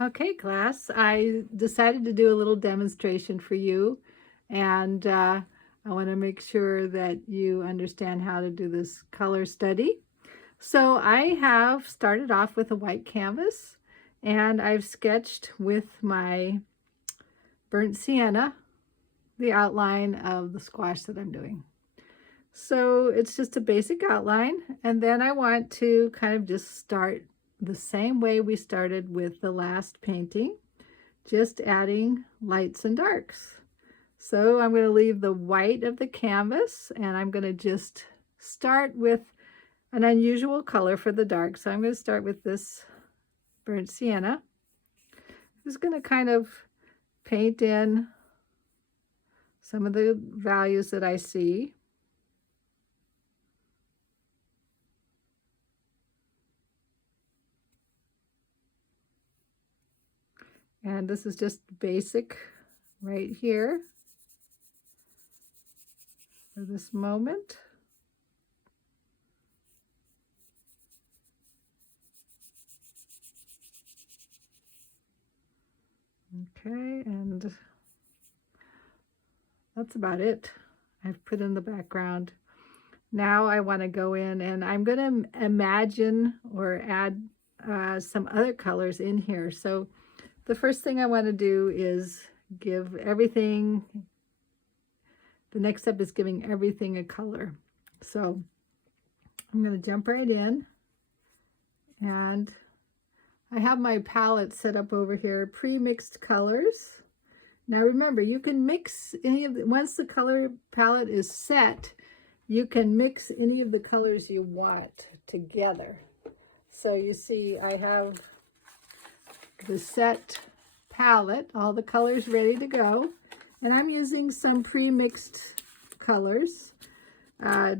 Okay, class, I decided to do a little demonstration for you, and I want to make sure that you understand how to do this color study. So I have started off with a white canvas, and I've sketched with my burnt sienna the outline of the squash that I'm doing. So it's just a basic outline, and then I want to kind of just start the same way we started with the last painting, just adding lights and darks. So I'm going to leave the white of the canvas, and I'm going to just start with an unusual color for the dark. So I'm going to start with this burnt sienna. I'm just going to kind of paint in some of the values that I see. And this is just basic right here for this moment. Okay, and that's about it. I've put in the background. Now I want to go in and I'm going to imagine or add some other colors in here. So the first thing I want to do is give everything, the next step is giving everything a color. So I'm going to jump right in, and I have my palette set up over here, pre-mixed colors. Now remember, you can mix any of the, once the color palette is set, you can mix any of the colors you want together. So you see I have the set palette, all the colors ready to go, and I'm using some pre-mixed colors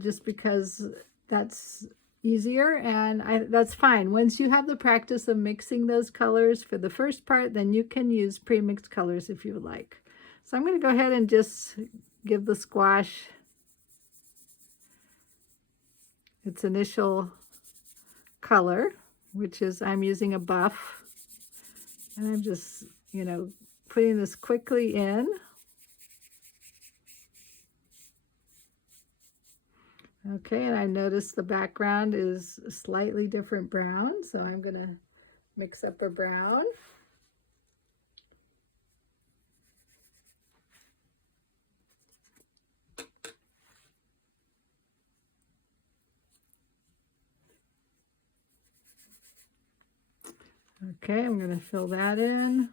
just because that's easier, and that's fine. Once you have the practice of mixing those colors for the first part, then you can use pre-mixed colors if you would like. So I'm going to go ahead and just give the squash its initial color, which is I'm using a buff, and I'm just, putting this quickly in. Okay, and I noticed the background is a slightly different brown, so I'm going to mix up a brown. Okay, I'm going to fill that in.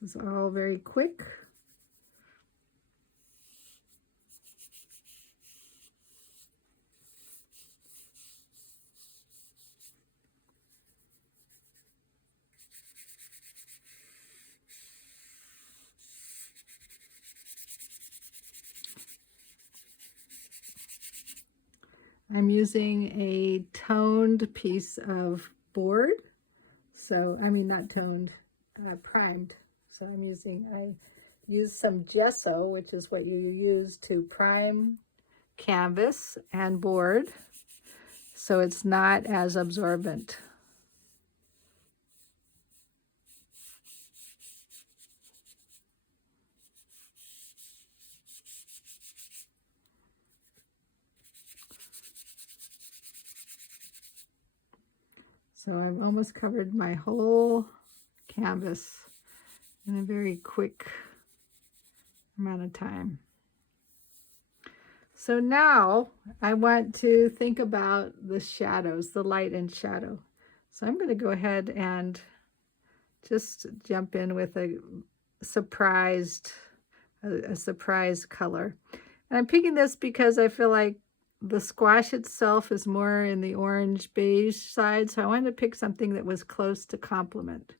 This is all very quick. I'm using a toned piece of board. So, I mean, not toned, primed. So I use some gesso, which is what you use to prime canvas and board, so it's not as absorbent. So I've almost covered my whole canvas in a very quick amount of time. So now I want to think about the shadows, the light and shadow. So I'm going to go ahead and just jump in with a surprise color. And I'm picking this because I feel like the squash itself is more in the orange beige side, so I wanted to pick something that was close to complement.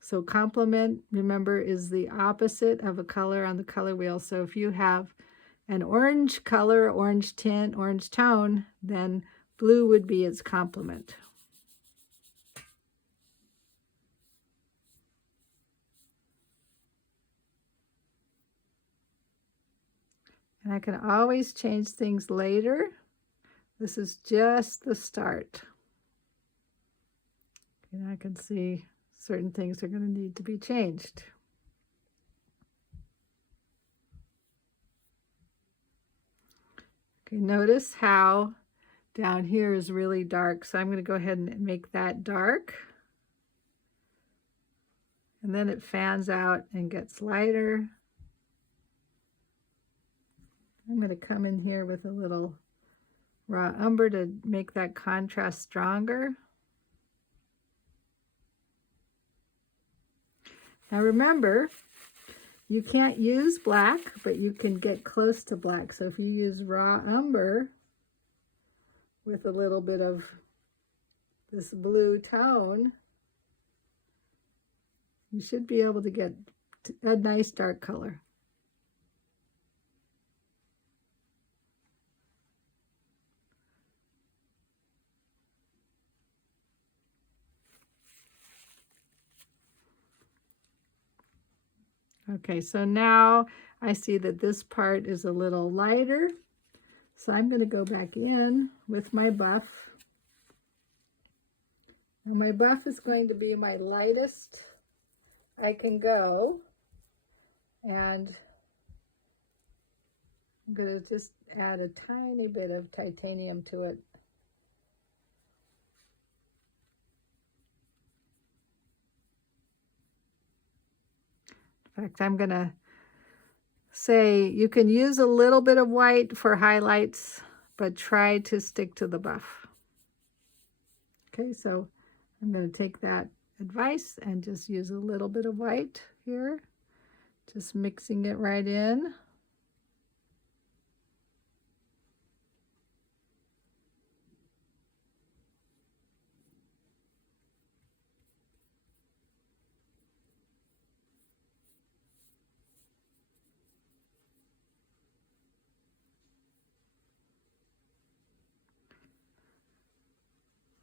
So complement, remember, is the opposite of a color on the color wheel. So if you have an orange color, orange tint, orange tone, then blue would be its complement. And I can always change things later. This is just the start. And I can see certain things are going to need to be changed. Okay, notice how down here is really dark, so I'm going to go ahead and make that dark. And then it fans out and gets lighter. I'm going to come in here with a little raw umber to make that contrast stronger. Now remember, you can't use black, but you can get close to black. So if you use raw umber with a little bit of this blue tone, you should be able to get a nice dark color. Okay, so now I see that this part is a little lighter. So I'm going to go back in with my buff. And my buff is going to be my lightest I can go. And I'm going to just add a tiny bit of titanium to it. In fact, I'm going to say you can use a little bit of white for highlights, but try to stick to the buff. Okay, so I'm going to take that advice and just use a little bit of white here, just mixing it right in.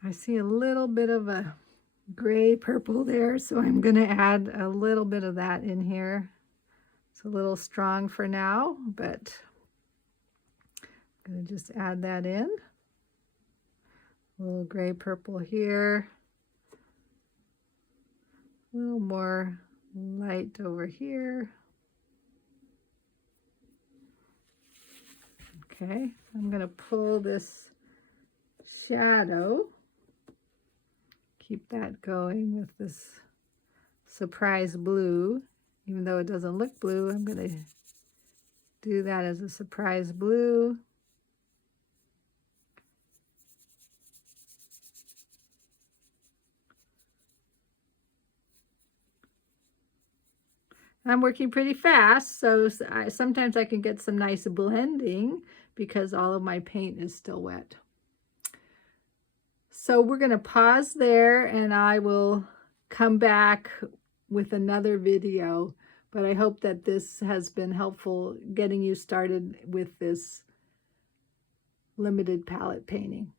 I see a little bit of a gray purple there, so I'm going to add a little bit of that in here. It's a little strong for now, but I'm going to just add that in. A little gray purple here. A little more light over here. Okay, I'm going to pull this shadow. Keep that going with this surprise blue. Even though it doesn't look blue, I'm going to do that as a surprise blue. I'm working pretty fast, so sometimes I can get some nice blending because all of my paint is still wet. So we're going to pause there and I will come back with another video, but I hope that this has been helpful getting you started with this limited palette painting.